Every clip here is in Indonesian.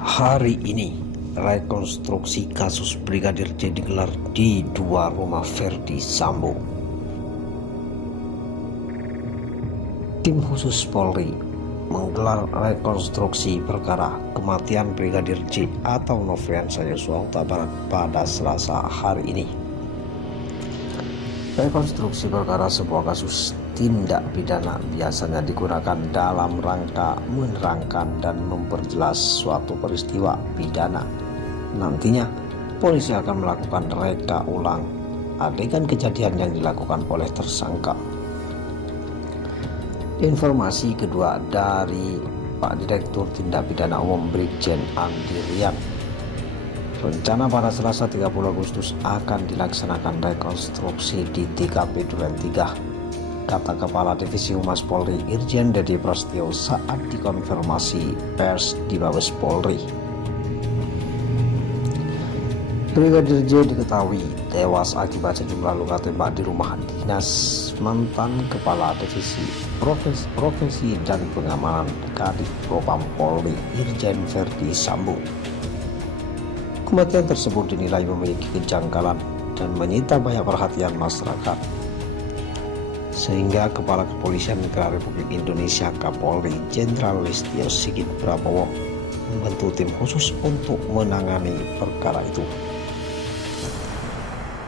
Hari ini, rekonstruksi kasus Brigadir J digelar di dua rumah Verdi Sambo. Tim khusus Polri menggelar rekonstruksi perkara kematian Brigadir J atau Nofriansah Yosua Huta Barat pada Selasa hari ini. Rekonstruksi perkara sebuah kasus tindak pidana biasanya digunakan dalam rangka menerangkan dan memperjelas suatu peristiwa pidana. Nantinya, polisi akan melakukan reka ulang adegan kejadian yang dilakukan oleh tersangka. Informasi kedua dari Pak Direktur Tindak Pidana Umum Brigjen Andirian. Rencana pada Selasa 30 Agustus akan dilaksanakan rekonstruksi di TKP Duren 3, kata Kepala Divisi Humas Polri Irjen Dedi Prasetyo saat dikonfirmasi pers di Mabes Polri. Brigadir J diketahui tewas akibat sejumlah luka tembak di rumah dinas mantan Kepala Divisi Profesi dan Pengamanan Kadif Propam Polri Irjen Verdi Sambo. Kematian tersebut dinilai memiliki kejanggalan dan menyita banyak perhatian masyarakat, sehingga Kepala Kepolisian Negara Republik Indonesia Kapolri Jenderal Listio Sigit Prabowo membentuk tim khusus untuk menangani perkara itu.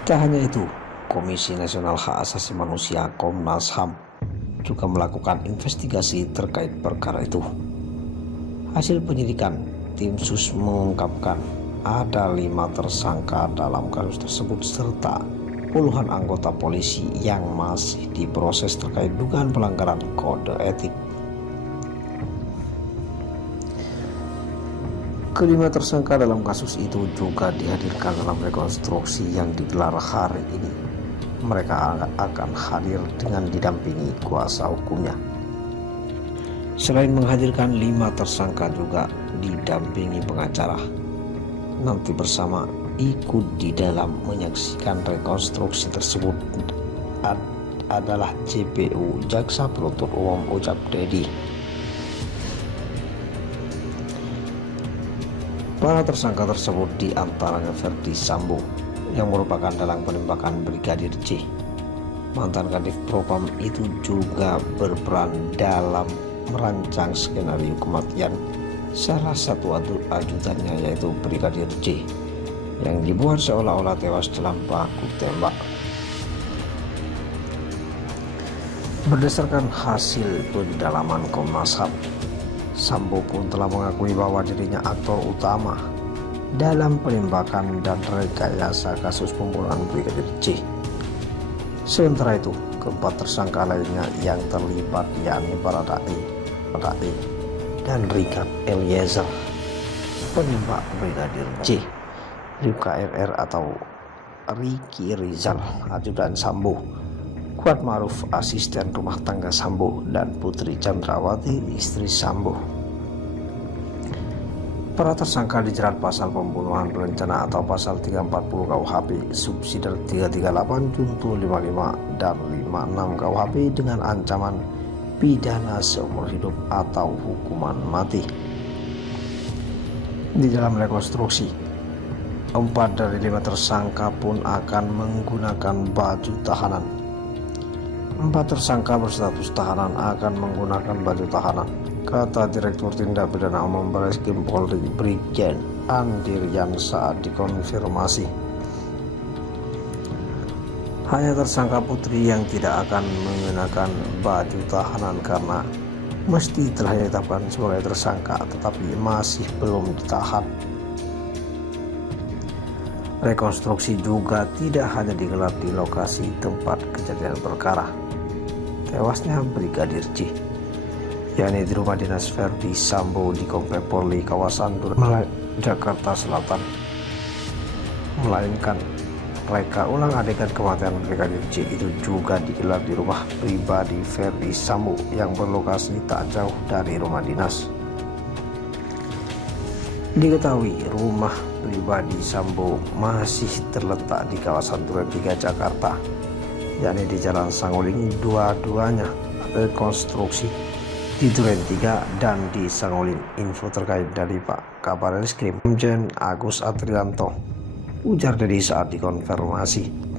Tak hanya itu, Komisi Nasional Hak Asasi Manusia Komnas HAM juga melakukan investigasi terkait perkara itu. Hasil penyidikan, tim sus mengungkapkan ada 5 tersangka dalam kasus tersebut serta puluhan anggota polisi yang masih diproses terkait dugaan pelanggaran kode etik. Kelima tersangka dalam kasus itu juga dihadirkan dalam rekonstruksi yang digelar hari ini. Mereka akan hadir dengan didampingi kuasa hukumnya. Selain menghadirkan 5 tersangka juga didampingi pengacara. Nanti bersama ikut di dalam menyaksikan rekonstruksi tersebut adalah JPU Jaksa Penuntut Umum Ucap Dedi. Para tersangka tersebut diantaranya Verdi Sambo yang merupakan dalang penembakan Brigadir J. Mantan Kadif Propam itu juga berperan dalam merancang skenario kematian salah satu ajudannya, yaitu Brigadir J, yang dibuat seolah-olah tewas dalam baku tembak. Berdasarkan hasil pendalaman Komnas HAM, Sambo pun telah mengakui bahwa dirinya aktor utama dalam penembakan dan rekayasa kasus pembunuhan Brigadir J. Sementara itu, keempat tersangka lainnya yang terlibat yakni Baradae dan Richard Eliezer, penembak Brigadir J, Rifka RR atau Ricky Rizal, ajudan Sambo, Kuat Ma'ruf, asisten rumah tangga Sambo, dan Putri Chandrawati, istri Sambo. Para tersangka dijerat pasal pembunuhan berencana atau pasal 340 KUHP, subsidiar 338, junto 55 dan 56 KUHP dengan ancaman pidana seumur hidup atau hukuman mati. Di dalam rekonstruksi, 4 dari 5 tersangka pun akan menggunakan baju tahanan. 4 tersangka berstatus tahanan akan menggunakan baju tahanan, kata Direktur Tindak Pidana Umum Barreskrim Polri Brigjen Andirian saat dikonfirmasi. Hanya tersangka Putri yang tidak akan menggunakan baju tahanan karena mesti telah ditetapkan sebagai tersangka tetapi masih belum ditahan. Rekonstruksi juga tidak hanya digelar di lokasi tempat kejadian perkara tewasnya Brigadir J, yakni di rumah dinas Verdi Sambo di Komplek Polri kawasan Duren, Jakarta Selatan, melainkan reka ulang adegan kematian Brigadir J itu juga digelar di rumah pribadi Verdi Sambo yang berlokasi tak jauh dari rumah dinas. Diketahui rumah pribadi Sambo masih terletak di kawasan Duren 3 Jakarta, yakni di Jalan Sanguling. Dua-duanya rekonstruksi di Duren 3 dan di Sangolin. Info terkait dari Pak Kabar Reskrim Komjen Agus Atrianto, ujar Dedi saat dikonfirmasi.